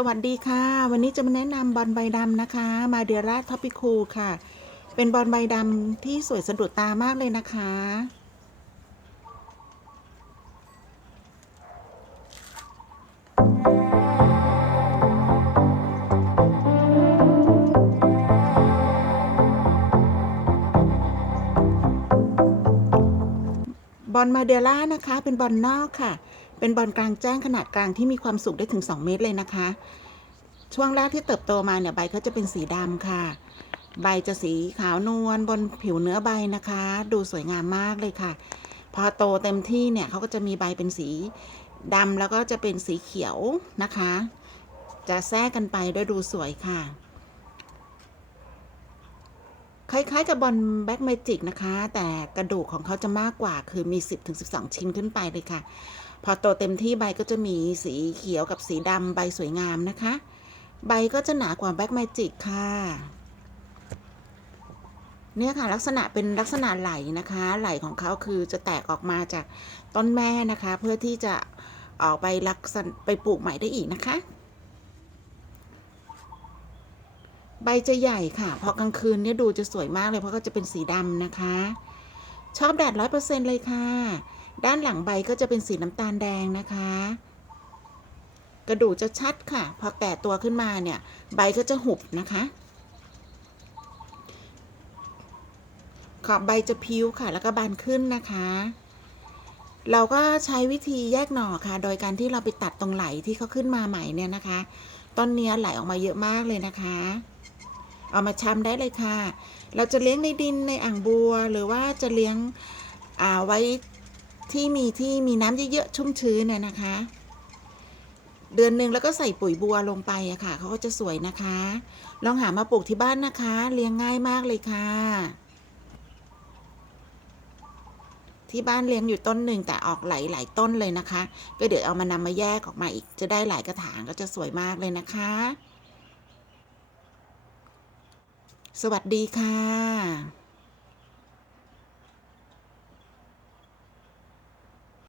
สวัสดีค่ะ วันนี้จะมาแนะนำบอลใบดำนะคะ มาเดียร่าท็อปิคูค่ะ เป็นบอลใบดำที่สวยสะดุดตามากเลยนะคะ บอลมาเดล่านะคะ เป็นบอลนอกค่ะ เป็นบอลกลางแจ้งขนาดกลางที่มีความสูงได้ถึง 2 เมตรเลยนะคะ ช่วงแรกที่เติบโตมาเนี่ยใบเขาจะเป็นสีดำค่ะ ใบจะสีขาวนวลบนผิวเนื้อใบนะคะ ดูสวยงามมากเลยค่ะ พอโตเต็มที่เนี่ยเขาก็จะมีใบเป็นสีดำแล้วก็จะเป็นสีเขียวนะคะ จะแทรกกันไปด้วยดูสวยค่ะ คล้ายๆกับบอลแบ็กเมจิกนะคะ แต่กระดูกของเขาจะมากกว่าคือมี 10-12 ชิ้นขึ้นไปเลยค่ะ พอโตเต็มที่ใบก็จะมีสีเขียวกับสีดำใบสวยงามนะคะ ใบก็จะหนากว่าแบ็กเมจิกค่ะเนี่ยค่ะลักษณะเป็นลักษณะไหลนะคะ ไหลของเขาคือจะแตกออกมาจากต้นแม่นะคะ เพื่อที่จะออกไปรักษณไปปลูกใหม่ได้อีกนะคะ ใบจะใหญ่ค่ะ พอกลางคืนเนี่ยดูจะสวยมากเลยเพราะก็จะเป็นสีดำนะคะ ชอบแดดร้อยเปอร์เซ็นเลยค่ะ ด้านหลังใบก็จะเป็นสีน้ำตาลแดงนะคะ กระดูกจะชัดค่ะ พอแตกตัวขึ้นมาเนี่ย ใบก็จะหุบนะคะ ขอบใบจะพิ้วค่ะ แล้วก็บานขึ้นนะคะเราก็ใช้วิธีแยกหน่อค่ะ โดยการที่เราไปตัดตรงไหลที่เขาขึ้นมาใหม่เนี่ยนะคะ ต้นเนี้ยไหลออกมาเยอะมากเลยนะคะ เอามาชำได้เลยค่ะ เราจะเลี้ยงในดินในอ่างบัว หรือว่าจะเลี้ยงอ่าไว้ที่มีที่มีน้ำเยอะๆชุ่มชื้นเนี่ยนะคะ เดือนหนึ่งแล้วก็ใส่ปุ๋ยบัวลงไปอะค่ะเขาก็จะสวยนะคะ ลองหามาปลูกที่บ้านนะคะ เลี้ยงง่ายมากเลยค่ะ ที่บ้านเลี้ยงอยู่ต้นหนึ่งแต่ออกหลายหลายต้นเลยนะคะ ก็เดี๋ยวเอามานำมาแยกออกมาอีก จะได้หลายกระถางก็จะสวยมากเลยนะคะ สวัสดีค่ะ